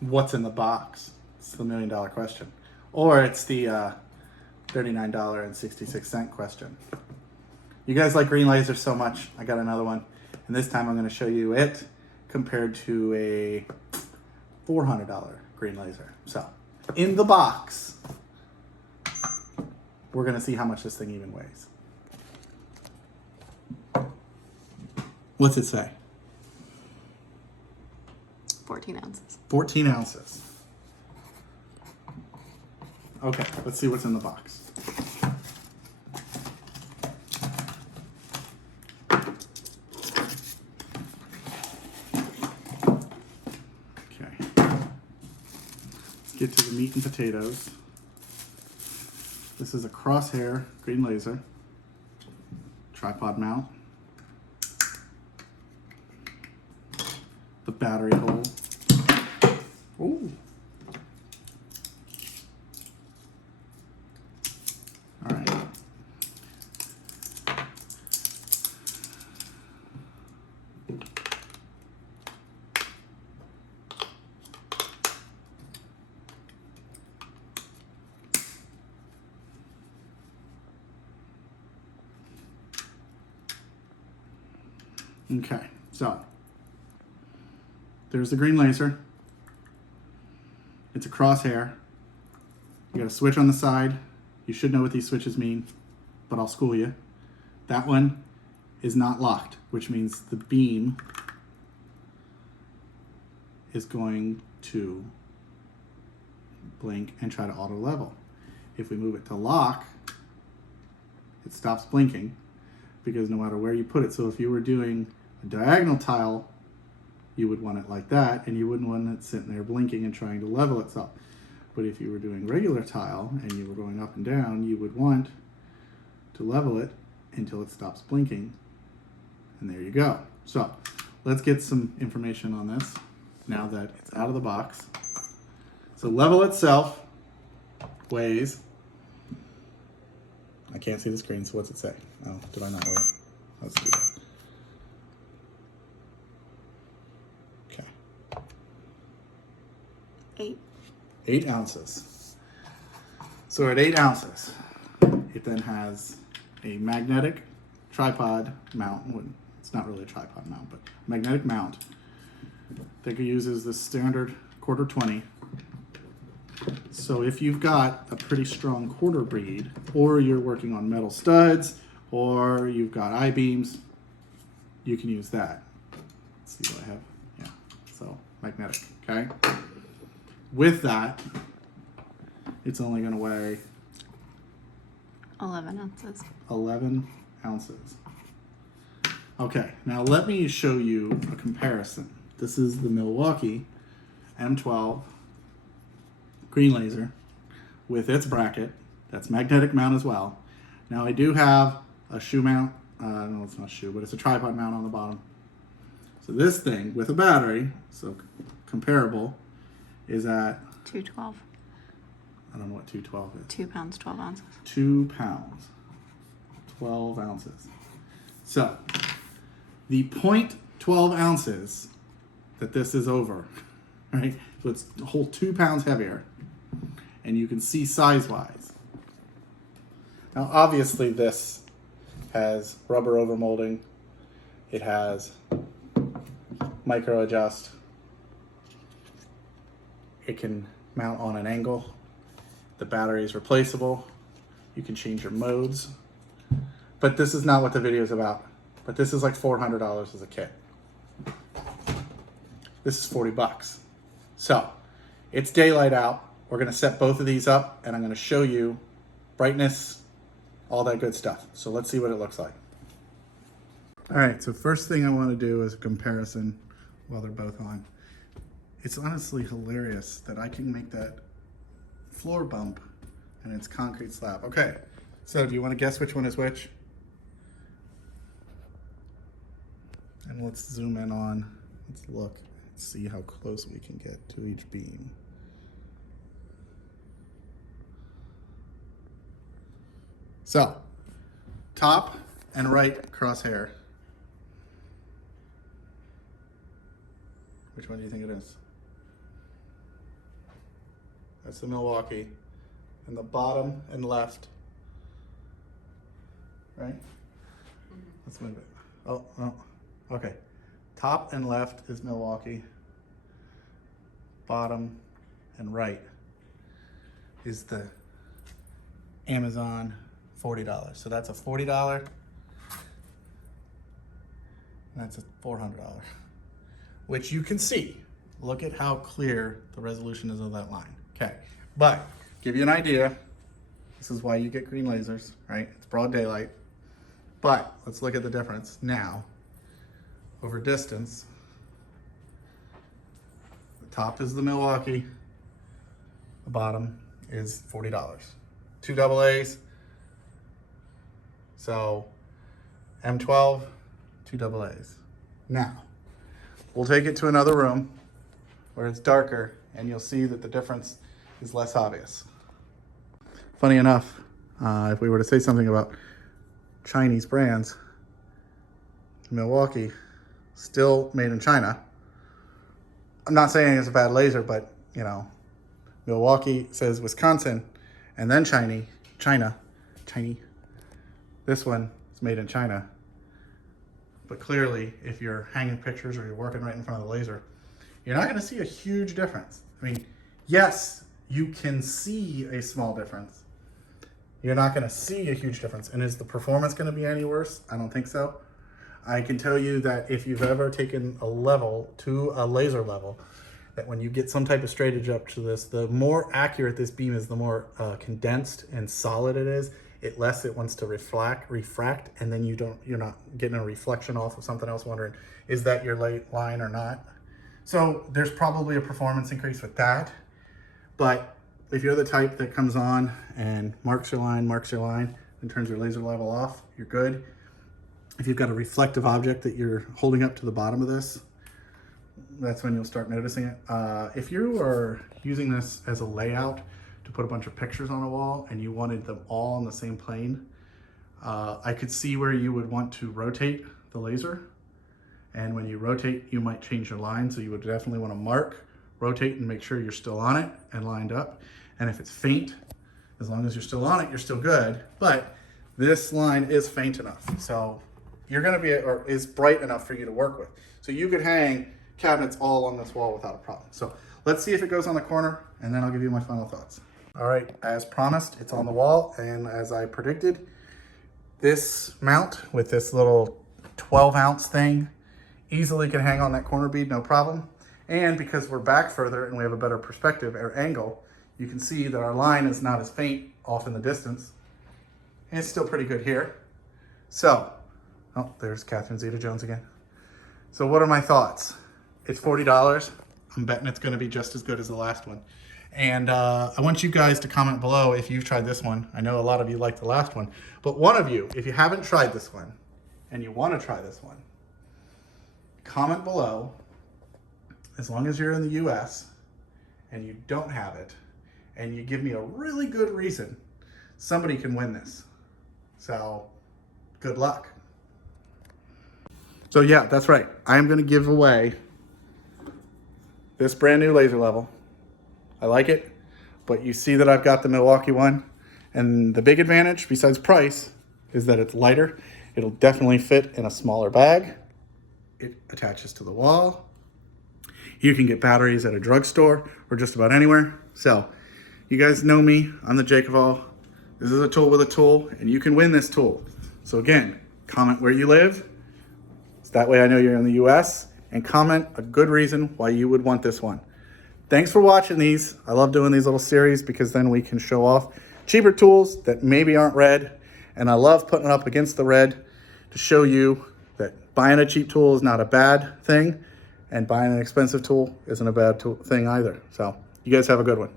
what's in the box? It's the $1 million question. Or it's the $39.66 question. You guys like green laser so much, I got another one. And this time I'm going to show you it compared to a $400 green laser. So, in the box, we're going to see how much this thing even weighs. What's it say? 14 ounces. 14 ounces. Okay, let's see what's in the box. Okay. Let's get to the meat and potatoes. This is a crosshair green laser. Tripod mount. The battery hole. Ooh. All right. Okay, so there's the green laser. It's a crosshair. You got a switch on the side. You should know what these switches mean, but I'll school you. That one is not locked, which means the beam is going to blink and try to auto level. If we move it to lock, it stops blinking because no matter where you put it. So if you were doing a diagonal tile, you would want it like that, and you wouldn't want it sitting there blinking and trying to level itself. But if you were doing regular tile and you were going up and down, you would want to level it until it stops blinking. And there you go. So let's get some information on this now that it's out of the box. So level itself weighs, I can't see the screen, so what's it say? Oh, did I not weigh it? Let's do that. Okay. 8 ounces. So at 8 ounces, it then has a magnetic tripod mount. Well, it's not really a tripod mount, but magnetic mount that uses the standard quarter 20. So if you've got a pretty strong quarter bead, or you're working on metal studs, or you've got I-beams, you can use that. Let's see what I have. Yeah, so magnetic, okay? With that, it's only going to weigh 11 ounces. 11 ounces. Okay, now let me show you a comparison. This is the Milwaukee M12 green laser with its bracket. That's magnetic mount as well. Now I do have a shoe mount. No, it's not a shoe, but it's a tripod mount on the bottom. So this thing with a battery, so comparable, is at 212. I don't know what 212 is. 2 pounds, 12 ounces. 2 pounds, 12 ounces. So the 0.12 ounces that this is over, right? So it's a whole 2 pounds heavier, and you can see size-wise. Now, obviously, this has rubber overmolding. It has micro adjust. It can mount on an angle. The battery is replaceable. You can change your modes. But this is not what the video is about. But this is like $400 as a kit. This is 40 bucks. So it's daylight out. We're gonna set both of these up and I'm gonna show you brightness, all that good stuff. So let's see what it looks like. All right, so first thing I wanna do is a comparison while they're both on. It's honestly hilarious that I can make that floor bump and it's concrete slab. Okay, so do you wanna guess which one is which? And let's zoom in on, let's look, and see how close we can get to each beam. So, top and right crosshair. Which one do you think it is? That's the Milwaukee. And the bottom and left, right? Let's move it. Oh, no. Okay. Top and left is Milwaukee. Bottom and right is the Amazon $40. So that's a $40. That's a $400, which you can see. Look at how clear the resolution is of that line. Okay, but give you an idea. This is why you get green lasers, right? It's broad daylight. But let's look at the difference now over distance. The top is the Milwaukee. The bottom is $40. 2 AA's. So M12, 2 AA's. Now, we'll take it to another room where it's darker and you'll see that the difference is less obvious. Funny enough, if we were to say something about Chinese brands, Milwaukee, still made in China. I'm not saying it's a bad laser, but you know, Milwaukee says Wisconsin and then China. This one is made in China. But clearly, if you're hanging pictures or you're working right in front of the laser, you're not gonna see a huge difference. I mean, yes, you can see a small difference. You're not gonna see a huge difference. And is the performance gonna be any worse? I don't think so. I can tell you that if you've ever taken a level to a laser level, that when you get some type of straightage up to this, the more accurate this beam is, the more condensed and solid it is. It less it wants to refract, and then you're not getting a reflection off of something else, wondering, is that your line or not? So there's probably a performance increase with that. But if you're the type that comes on and marks your line, and turns your laser level off, you're good. If you've got a reflective object that you're holding up to the bottom of this, that's when you'll start noticing it. If you are using this as a layout to put a bunch of pictures on a wall and you wanted them all on the same plane, I could see where you would want to rotate the laser. And when you rotate, you might change your line. So you would definitely want to mark, rotate, and make sure you're still on it and lined up. And if it's faint, as long as you're still on it, you're still good. But this line is faint enough. So you're gonna be, or is bright enough for you to work with. So you could hang cabinets all on this wall without a problem. So let's see if it goes on the corner, and then I'll give you my final thoughts. All right, as promised, it's on the wall. And as I predicted, this mount with this little 12-ounce thing easily can hang on that corner bead, no problem. And because we're back further and we have a better perspective or angle, you can see that our line is not as faint off in the distance. And it's still pretty good here. So, oh, there's Catherine Zeta-Jones again. So what are my thoughts? It's $40. I'm betting it's gonna be just as good as the last one. And I want you guys to comment below if you've tried this one. I know a lot of you like the last one, but one of you, if you haven't tried this one and you wanna try this one, comment below, as long as you're in the US and you don't have it, and you give me a really good reason, somebody can win this. So good luck. So yeah, that's right. I'm gonna give away this brand new laser level. I like it, but you see that I've got the Milwaukee one, and the big advantage besides price is that it's lighter. It'll definitely fit in a smaller bag. It attaches to the wall. You can get batteries at a drugstore or just about anywhere. So you guys know me, I'm the Jake of all. This is a tool with a tool, and you can win this tool. So again, comment where you live. So that way I know you're in the US, and comment a good reason why you would want this one. Thanks for watching these. I love doing these little series because then we can show off cheaper tools that maybe aren't red. And I love putting it up against the red to show you that buying a cheap tool is not a bad thing, and buying an expensive tool isn't a bad thing either. So you guys have a good one.